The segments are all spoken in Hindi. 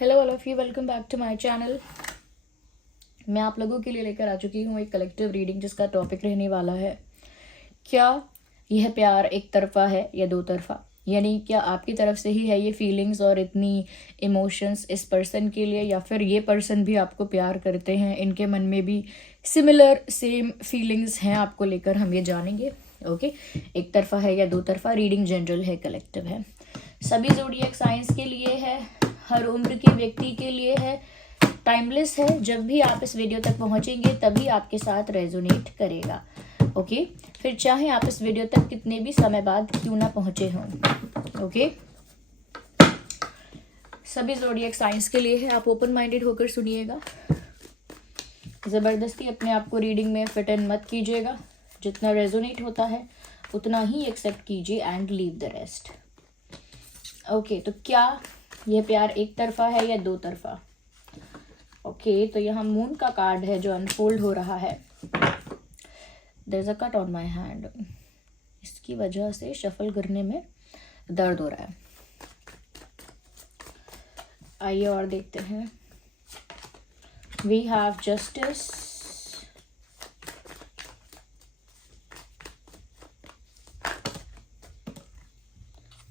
Hello all of you, welcome back to my channel. मैं आप लोगों के लिए लेकर आ चुकी हूँ एक कलेक्टिव रीडिंग जिसका टॉपिक रहने वाला है, क्या यह प्यार एक तरफा है या दो तरफा। यानी क्या आपकी तरफ से ही है ये फीलिंग्स और इतनी इमोशंस इस पर्सन के लिए, या फिर ये पर्सन भी आपको प्यार करते हैं, इनके मन में भी सिमिलर सेम फीलिंग्स हैं आपको लेकर, हम ये जानेंगे। ओके, एक तरफा है या दो तरफा। रीडिंग जनरल है, कलेक्टिव है, सभी ज़ोडिएक साइंस के लिए है, हर उम्र के व्यक्ति के लिए है, टाइमलेस है। जब भी आप इस वीडियो तक पहुंचेंगे तभी आपके साथ रेजोनेट करेगा। ओके, फिर चाहे आप इस वीडियो तक कितने भी समय बाद क्यों ना पहुंचे हों। ओके, सभी ज़ोडिएक साइंस के लिए है। आप ओपन माइंडेड होकर सुनिएगा, ज़बरदस्ती अपने आप को रीडिंग में फिट इन मत कीजिएगा। जितना रेजोनेट होता है उतना ही एक्सेप्ट कीजिए and leave the rest. Okay, तो क्या यह प्यार एक तरफा है या दो तरफा। ओके, तो यहाँ मून का कार्ड है जो अनफोल्ड हो रहा है। There is a cut on my hand, इसकी वजह से शफल करने में दर्द हो रहा है। आइए और देखते हैं। We have justice,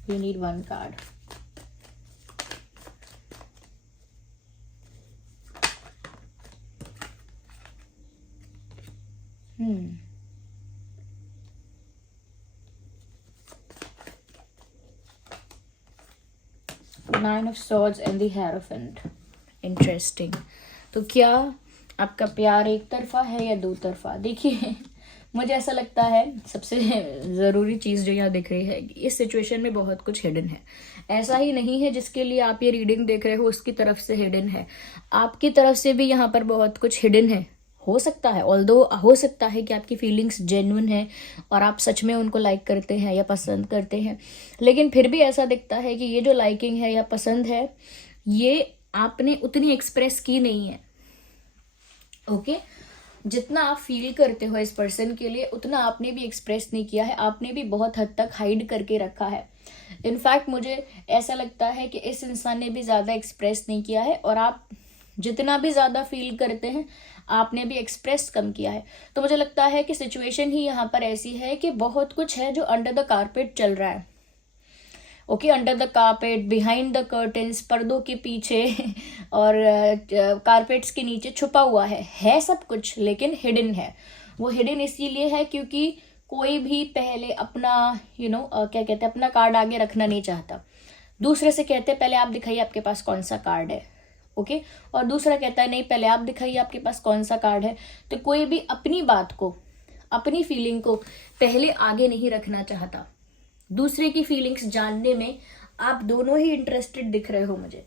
we need one card. Nine of swords and the hierophant. Interesting. तो क्या आपका प्यार एक तरफा है या दो तरफा। देखिए, मुझे ऐसा लगता है सबसे ज़रूरी चीज़ जो यहाँ दिख रही है, इस सिचुएशन में बहुत कुछ हिडन है। ऐसा ही नहीं है जिसके लिए आप ये रीडिंग देख रहे हो उसकी तरफ से हिडन है, आपकी तरफ से भी यहाँ पर बहुत कुछ हिडन है। हो सकता है, ऑल्दो हो सकता है कि आपकी फीलिंग्स जेन्युइन है और आप सच में उनको लाइक करते हैं या पसंद करते हैं, लेकिन फिर भी ऐसा दिखता है कि ये जो लाइकिंग है या पसंद है ये आपने उतनी एक्सप्रेस की नहीं है। ओके, जितना आप फील करते हो इस पर्सन के लिए उतना आपने भी एक्सप्रेस नहीं किया है, आपने भी बहुत हद तक हाइड करके रखा है। इनफैक्ट मुझे ऐसा लगता है कि इस इंसान ने भी ज़्यादा एक्सप्रेस नहीं किया है, और आप जितना भी ज़्यादा फील करते हैं आपने भी एक्सप्रेस कम किया है। तो मुझे लगता है कि सिचुएशन ही यहाँ पर ऐसी है कि बहुत कुछ है जो अंडर द कारपेट चल रहा है। Okay, under the carpet, behind the curtains, पर्दों के पीछे और कारपेट्स के नीचे छुपा हुआ है सब कुछ, लेकिन हिडन है। वो हिडन इसीलिए है क्योंकि कोई भी पहले अपना क्या कहते हैं, अपना कार्ड आगे रखना नहीं चाहता। दूसरे से कहते हैं पहले आप दिखाइए आपके पास कौन सा कार्ड है। ओके, और दूसरा कहता है नहीं पहले आप दिखाइए आपके पास कौन सा कार्ड है। तो कोई भी अपनी बात को, अपनी फीलिंग को पहले आगे नहीं रखना चाहता। दूसरे की फीलिंग्स जानने में आप दोनों ही इंटरेस्टेड दिख रहे हो मुझे।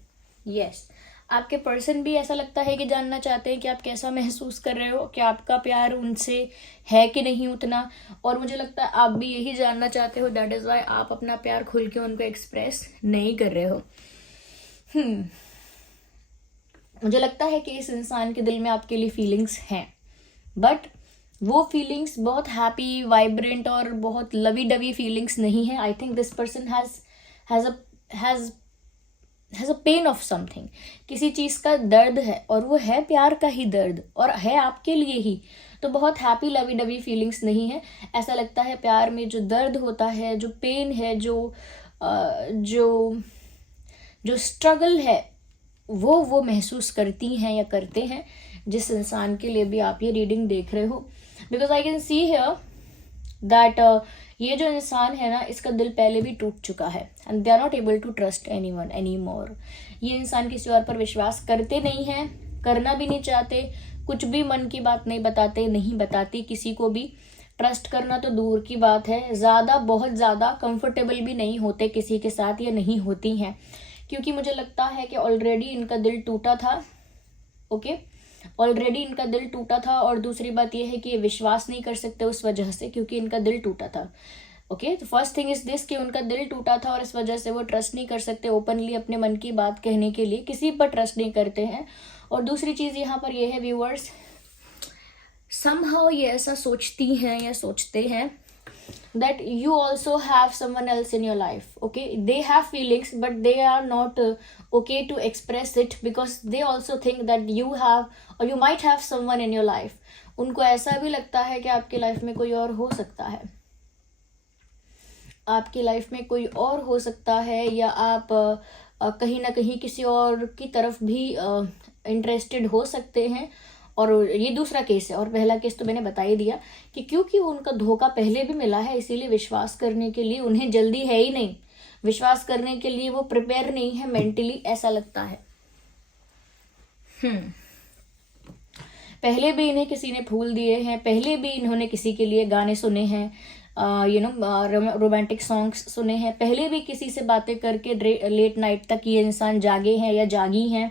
यस, आपके पर्सन भी ऐसा लगता है कि जानना चाहते हैं कि आप कैसा महसूस कर रहे हो, कि आपका प्यार उनसे है कि नहीं उतना, और मुझे लगता है आप भी यही जानना चाहते हो। दैट इज वाई आप अपना प्यार खुल के उनको एक्सप्रेस नहीं कर रहे हो। मुझे लगता है कि इस इंसान के दिल में आपके लिए फीलिंग्स हैं, बट वो फीलिंग्स बहुत हैप्पी, वाइब्रेंट और बहुत लवी डवी फीलिंग्स नहीं है। I think this person has a pain of something, किसी चीज़ का दर्द है, और वो है प्यार का ही दर्द और है आपके लिए ही। तो बहुत हैप्पी लवी डवी फीलिंग्स नहीं है। ऐसा लगता है प्यार में जो दर्द होता है, जो पेन है, जो स्ट्रगल है, वो महसूस करती हैं या करते हैं जिस इंसान के लिए भी आप ये रीडिंग देख रहे हो। Because I can see here that ये जो इंसान है ना, इसका दिल पहले भी टूट चुका है and they are not able to trust anyone any more. ये इंसान किसी और पर विश्वास करते नहीं हैं, करना भी नहीं चाहते, कुछ भी मन की बात नहीं बताते, नहीं बताती किसी को भी। ट्रस्ट करना तो दूर की बात है, बहुत ज़्यादा कंफर्टेबल भी नहीं होते किसी के साथ, या नहीं होती हैं, क्योंकि मुझे लगता है कि ऑलरेडी इनका दिल टूटा था। ओके, ऑलरेडी इनका दिल टूटा था, और दूसरी बात यह है कि ये विश्वास नहीं कर सकते उस वजह से, क्योंकि इनका दिल टूटा था। ओके, तो फर्स्ट थिंग इज दिस कि उनका दिल टूटा था और इस वजह से वो ट्रस्ट नहीं कर सकते ओपनली अपने मन की बात कहने के लिए, किसी पर ट्रस्ट नहीं करते हैं। और दूसरी चीज़ यहाँ पर यह है व्यूअर्स, समहाउ ये ऐसा सोचती हैं या सोचते हैं that you also have someone else in your life. Okay, they have feelings but they are not okay to express it because they also think that you have or you might have someone in your life. उनको ऐसा भी लगता है कि आपकी लाइफ में कोई और हो सकता है, आपकी लाइफ में कोई और हो सकता है, या आप कहीं ना कहीं किसी और की तरफ भी इंटरेस्टेड हो सकते हैं। और ये दूसरा केस है, और पहला केस तो मैंने बता ही दिया कि क्योंकि उनका धोखा पहले भी मिला है, इसीलिए विश्वास करने के लिए उन्हें जल्दी है ही नहीं, विश्वास करने के लिए वो प्रिपेयर नहीं है मेंटली, ऐसा लगता है। पहले भी इन्हें किसी ने फूल दिए हैं, पहले भी इन्होंने किसी के लिए गाने सुने हैं, रोमांटिक सॉन्ग्स सुने हैं, पहले भी किसी से बातें करके लेट नाइट तक ये इंसान जागे हैं या जागी हैं।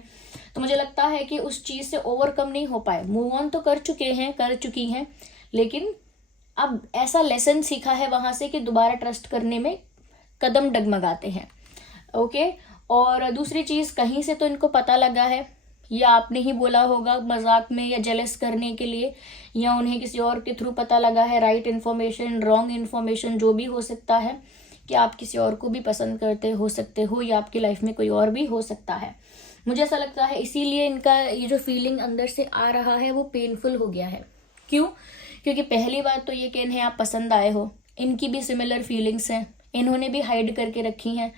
तो मुझे लगता है कि उस चीज़ से ओवरकम नहीं हो पाए, मूव ऑन तो कर चुकी हैं, लेकिन अब ऐसा लेसन सीखा है वहाँ से कि दोबारा ट्रस्ट करने में कदम डगमगाते हैं। ओके, और दूसरी चीज़, कहीं से तो इनको पता लगा है, या आपने ही बोला होगा मजाक में या जेलस करने के लिए, या उन्हें किसी और के थ्रू पता लगा है, राइट इन्फॉर्मेशन, रॉन्ग इन्फॉर्मेशन, जो भी हो सकता है, कि आप किसी और को भी पसंद करते हो सकते हो, या आपकी लाइफ में कोई और भी हो सकता है। मुझे ऐसा लगता है इसीलिए इनका ये जो फीलिंग अंदर से आ रहा है वो पेनफुल हो गया है। क्यों? क्योंकि पहली बात तो ये कि इन्हें आप पसंद आए हो, इनकी भी सिमिलर फीलिंग्स हैं, इन्होंने भी हाइड करके रखी हैं,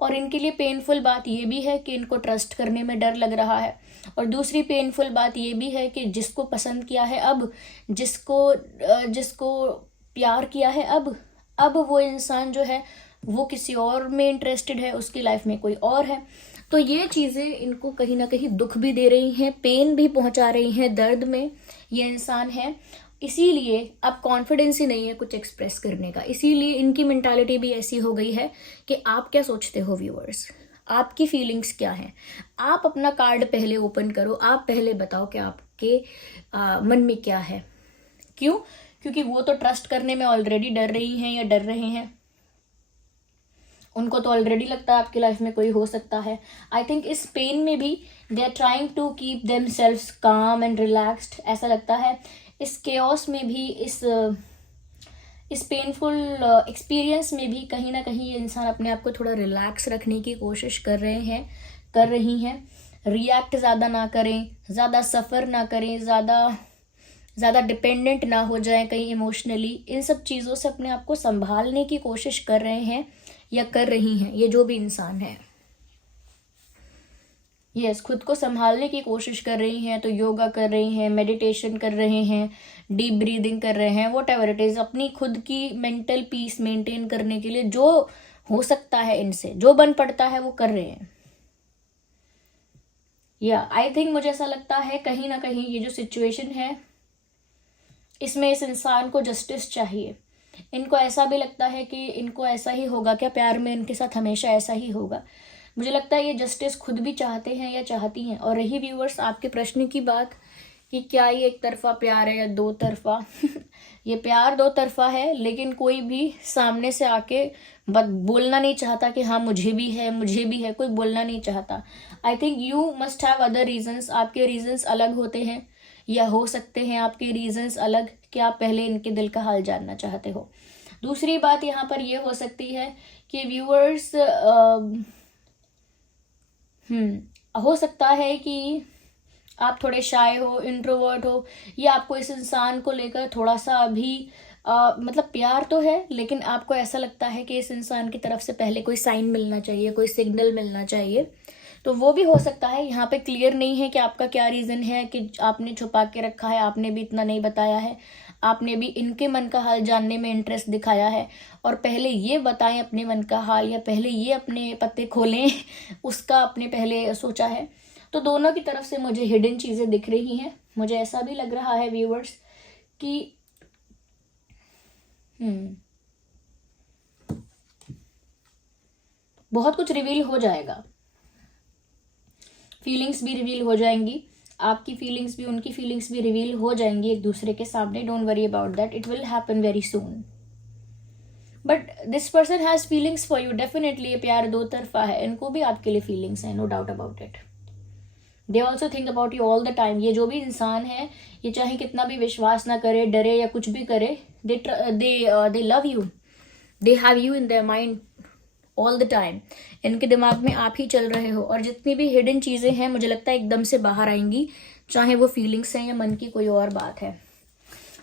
और इनके लिए पेनफुल बात ये भी है कि इनको ट्रस्ट करने में डर लग रहा है। और दूसरी पेनफुल बात ये भी है कि जिसको पसंद किया है, अब जिसको प्यार किया है, अब वो इंसान जो है वो किसी और में इंटरेस्टेड है, उसकी लाइफ में कोई और है। तो ये चीज़ें इनको कहीं ना कहीं दुख भी दे रही हैं, पेन भी पहुंचा रही हैं, दर्द में ये इंसान है। इसीलिए अब कॉन्फिडेंस ही नहीं है कुछ एक्सप्रेस करने का, इसीलिए इनकी मेंटालिटी भी ऐसी हो गई है कि आप क्या सोचते हो व्यूअर्स, आपकी फीलिंग्स क्या हैं। आप अपना कार्ड पहले ओपन करो, आप पहले बताओ कि आपके मन में क्या है। क्यों? क्योंकि वो तो ट्रस्ट करने में ऑलरेडी डर रही हैं या डर रहे हैं, उनको तो ऑलरेडी लगता है आपकी लाइफ में कोई हो सकता है। आई थिंक इस पेन में भी they are trying to keep themselves calm and relaxed, ऐसा लगता है। इस केओस में भी, इस पेनफुल एक्सपीरियंस में भी कहीं ना कहीं ये इंसान अपने आप को थोड़ा रिलैक्स रखने की कोशिश कर रही हैं। रिएक्ट ज़्यादा ना करें, ज़्यादा सफ़र ना करें, ज़्यादा डिपेंडेंट ना हो जाएं कहीं इमोशनली। इन सब चीज़ों से अपने आप को संभालने की कोशिश कर रहे हैं या कर रही हैं, ये जो भी इंसान है। यस, खुद को संभालने की कोशिश कर रही हैं, तो योगा कर रही हैं, मेडिटेशन कर रहे हैं, डीप ब्रीदिंग कर रहे हैं, वॉट एवर इट इज़, अपनी खुद की मेंटल पीस मेंटेन करने के लिए जो हो सकता है, इनसे जो बन पड़ता है वो कर रहे हैं। या आई थिंक मुझे ऐसा लगता है कहीं ना कहीं ये जो सिचुएशन है, इसमें इस इंसान को जस्टिस चाहिए। इनको ऐसा भी लगता है कि इनको ऐसा ही होगा क्या, प्यार में इनके साथ हमेशा ऐसा ही होगा। मुझे लगता है ये जस्टिस खुद भी चाहते हैं या चाहती हैं। और रही व्यूअर्स आपके प्रश्न की बात कि क्या ये एक तरफा प्यार है या दो तरफा ये प्यार दो तरफा है, लेकिन कोई भी सामने से आके बोलना नहीं चाहता कि हाँ मुझे भी है, कोई बोलना नहीं चाहता। I think you must have other reasons, आपके रीजंस अलग होते हैं, या हो सकते हैं आपके रीजंस अलग, कि आप पहले इनके दिल का हाल जानना चाहते हो। दूसरी बात यहाँ पर ये हो सकती है कि व्यूअर्स हो सकता है कि आप थोड़े शाय हो, इंट्रोवर्ट हो, या आपको इस इंसान को लेकर थोड़ा सा अभी मतलब प्यार तो है, लेकिन आपको ऐसा लगता है कि इस इंसान की तरफ से पहले कोई साइन मिलना चाहिए, कोई सिग्नल मिलना चाहिए। तो वो भी हो सकता है। यहाँ पे क्लियर नहीं है कि आपका क्या रीज़न है कि आपने छुपा के रखा है, आपने भी इतना नहीं बताया है, आपने भी इनके मन का हाल जानने में इंटरेस्ट दिखाया है, और पहले ये बताएं अपने मन का हाल, या पहले ये अपने पत्ते खोलें उसका आपने पहले सोचा है। तो दोनों की तरफ से मुझे हिडन चीज़ें दिख रही हैं। मुझे ऐसा भी लग रहा है व्यूअर्स कि बहुत कुछ रिवील हो जाएगा, फीलिंग्स भी रिवील हो जाएंगी, आपकी फीलिंग्स भी उनकी फीलिंग्स भी रिवील हो जाएंगी एक दूसरे के सामने। Don't worry about that, it will happen very soon. But this person has feelings for you definitely. ये प्यार दो तरफा है, इनको भी आपके लिए फीलिंग्स हैं, no doubt about it. They also think about you all the time. ये जो भी इंसान है, ये चाहे कितना भी विश्वास ना करे, डरे या कुछ भी करे, दे love you, they have you in their mind all the time. इनके दिमाग में आप ही चल रहे हो, और जितनी भी हिडन चीज़ें हैं मुझे लगता है एकदम से बाहर आएंगी, चाहे वो फीलिंग्स हैं या मन की कोई और बात है।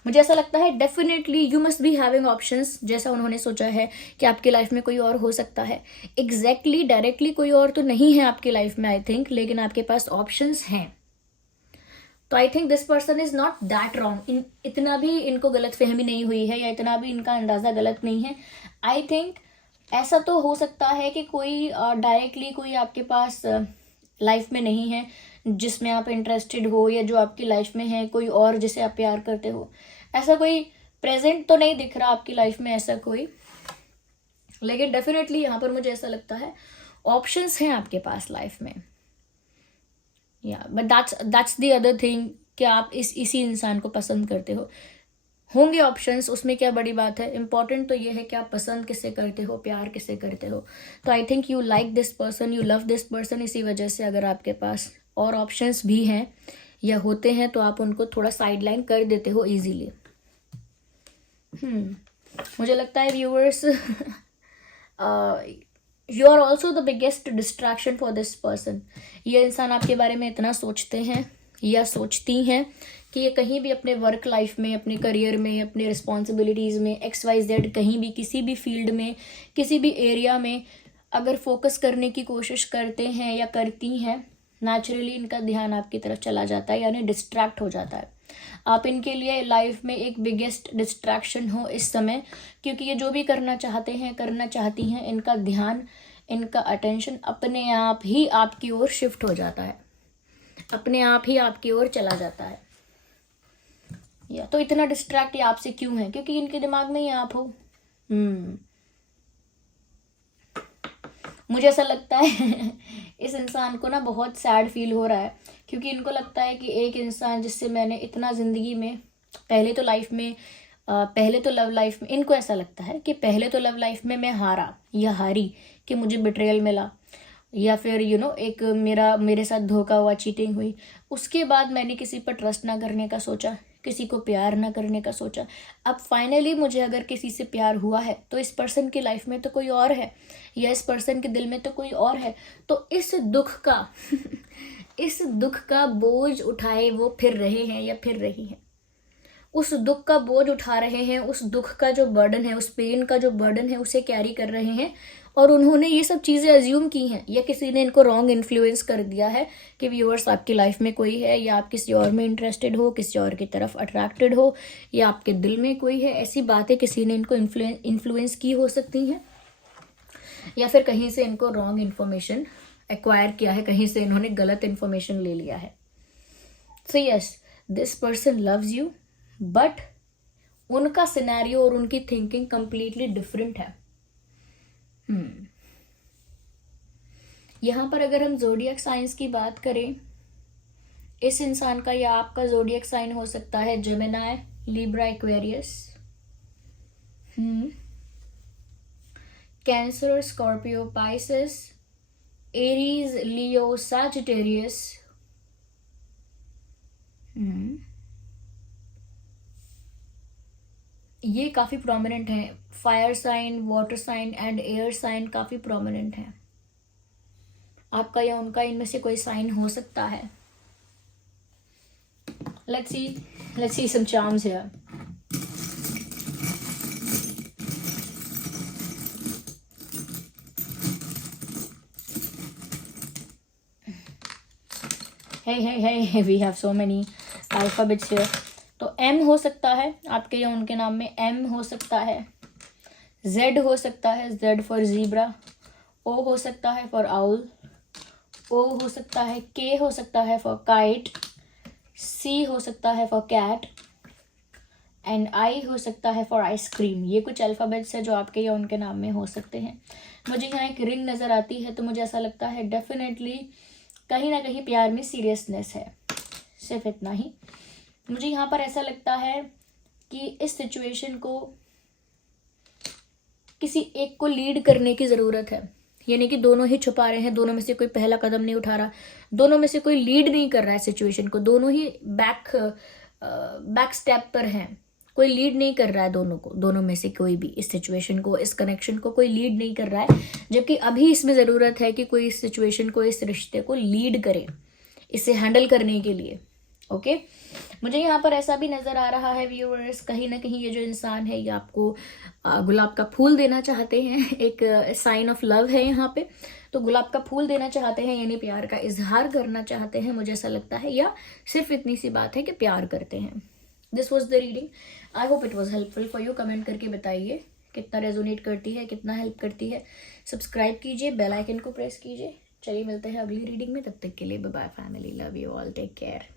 मुझे ऐसा लगता है definitely you must be having options, जैसा उन्होंने सोचा है कि आपकी लाइफ में कोई और हो सकता है। एग्जैक्टली डायरेक्टली कोई और तो नहीं है आपकी लाइफ में आई थिंक, लेकिन आपके पास ऑप्शंस हैं। तो I think this person is not that wrong. इतना भी इनको गलत फहमी नहीं हुई है, या इतना भी इनका अंदाजा गलत नहीं है। आई थिंक ऐसा तो हो सकता है कि कोई डायरेक्टली कोई आपके पास लाइफ में नहीं है जिसमें आप इंटरेस्टेड हो, या जो आपकी लाइफ में है कोई और जिसे आप प्यार करते हो। ऐसा कोई प्रेजेंट तो नहीं दिख रहा आपकी लाइफ में ऐसा कोई, लेकिन डेफिनेटली यहाँ पर मुझे ऐसा लगता है ऑप्शंस हैं आपके पास लाइफ में। या but that's the other thing कि आप इसी इंसान को पसंद करते हो। होंगे ऑप्शंस, उसमें क्या बड़ी बात है। इंपॉर्टेंट तो ये है कि आप पसंद किसे करते हो, प्यार किसे करते हो। तो I think you like this person, you love this person. इसी वजह से अगर आपके पास और ऑप्शंस भी हैं या होते हैं तो आप उनको थोड़ा साइडलाइन कर देते हो इजीली। मुझे लगता है viewers you are also the biggest distraction for this person. ये इंसान आपके बारे में इतना सोचते हैं या सोचती हैं कि ये कहीं भी अपने वर्क लाइफ में, अपने करियर में, अपने रिस्पॉन्सिबिलिटीज़ में, XYZ कहीं भी किसी भी फील्ड में, किसी भी एरिया में अगर फोकस करने की कोशिश करते हैं या करती हैं, नेचुरली इनका ध्यान आपकी तरफ चला जाता है, यानी डिस्ट्रैक्ट हो जाता है। आप इनके लिए लाइफ में एक बिगेस्ट डिस्ट्रैक्शन हो इस समय, क्योंकि ये जो भी करना चाहते हैं, करना चाहती हैं, इनका ध्यान, इनका अटेंशन अपने आप ही आपकी ओर शिफ्ट हो जाता है, अपने आप ही आपकी ओर चला जाता है। या तो इतना डिस्ट्रैक्ट ये आपसे क्यों है? क्योंकि इनके दिमाग में ही आप हो। मुझे ऐसा लगता है इस इंसान को ना बहुत सैड फील हो रहा है, क्योंकि इनको लगता है कि एक इंसान जिससे मैंने इतना ज़िंदगी में, पहले तो लव लाइफ में इनको ऐसा लगता है कि पहले तो लव लाइफ में मैं हारा या हारी, कि मुझे बिट्रेयल मिला, या फिर एक मेरे साथ धोखा हुआ, चीटिंग हुई। उसके बाद मैंने किसी पर ट्रस्ट ना करने का सोचा, किसी को प्यार ना करने का सोचा। अब फाइनली मुझे अगर किसी से प्यार हुआ है तो इस पर्सन की लाइफ में तो कोई और है, या इस पर्सन के दिल में तो कोई और है। तो इस दुख का इस दुख का बोझ उठाए वो फिर रहे हैं या फिर रही हैं। उस दुख का बोझ उठा रहे हैं, उस दुख का जो बर्डन है, उस पेन का जो बर्डन है, उसे कैरी कर रहे हैं। और उन्होंने ये सब चीज़ें अज्यूम की हैं, या किसी ने इनको रॉन्ग इन्फ्लुएंस कर दिया है कि व्यूअर्स आपकी लाइफ में कोई है, या आप किसी और में इंटरेस्टेड हो, किसी और की तरफ अट्रैक्टेड हो, या आपके दिल में कोई है। ऐसी बातें किसी ने इनको इन्फ्लुएंस की हो सकती हैं, या फिर कहीं से इनको रॉन्ग इन्फॉर्मेशन एक्वायर किया है, कहीं से इन्होंने गलत इन्फॉर्मेशन ले लिया है। So yes, this person loves you, but उनका सिनेरियो और उनकी थिंकिंग कंप्लीटली डिफरेंट है। यहाँ पर अगर हम ज़ोडिएक साइंस की बात करें, इस इंसान का या आपका ज़ोडिएक साइन हो सकता है Gemini, Libra, Aquarius, Cancer, Scorpio, Pisces, Aries, Leo, Sagittarius. ये काफ़ी प्रोमिनेंट हैं। Fire sign, water sign and air sign काफ़ी प्रोमिनेंट हैं। आपका या उनका इनमें से कोई साइन हो सकता है। Let's see some charms here. Hey, we have so many alphabets here. तो M हो सकता है आपके या उनके नाम में, M हो सकता है, Z हो सकता है, Z फॉर ज़ीब्रा, O हो सकता है फॉर आउल, O हो सकता है, K हो सकता है फॉर काइट, C हो सकता है फॉर कैट, एंड I हो सकता है फॉर आइसक्रीम। ये कुछ अल्फ़ाबेट्स है जो आपके या उनके नाम में हो सकते हैं। मुझे यहाँ एक रिंग नज़र आती है, तो मुझे ऐसा लगता है डेफिनेटली कहीं ना कहीं प्यार में सीरियसनेस है। सिर्फ इतना ही मुझे यहाँ पर ऐसा लगता है कि इस सिचुएशन को किसी एक को लीड करने की ज़रूरत है, यानी कि दोनों ही छुपा रहे हैं, दोनों में से कोई पहला कदम नहीं उठा रहा, दोनों में से कोई लीड नहीं कर रहा है सिचुएशन को, दोनों ही बैक स्टेप पर हैं। कोई लीड नहीं कर रहा है दोनों में से कोई भी इस सिचुएशन को, इस कनेक्शन को कोई लीड नहीं कर रहा है, जबकि अभी इसमें ज़रूरत है कि कोई इस सिचुएशन को, इस रिश्ते को लीड करे इसे हैंडल करने के लिए। ओके मुझे यहाँ पर ऐसा भी नज़र आ रहा है व्यूअर्स, कहीं ना कहीं ये जो इंसान है ये आपको गुलाब का फूल देना चाहते हैं, एक साइन ऑफ लव है यहाँ पे, तो गुलाब का फूल देना चाहते हैं यानी प्यार का इजहार करना चाहते हैं, मुझे ऐसा लगता है, या सिर्फ इतनी सी बात है कि प्यार करते हैं। This was the reading, I hope it was helpful for you. Comment करके बताइए कितना रेजोनेट करती है, कितना हेल्प करती है। सब्सक्राइब कीजिए, बेल आइकन को प्रेस कीजिए। चलिए मिलते हैं अगली रीडिंग में, तब तक के लिए bye bye family, love you all, take care.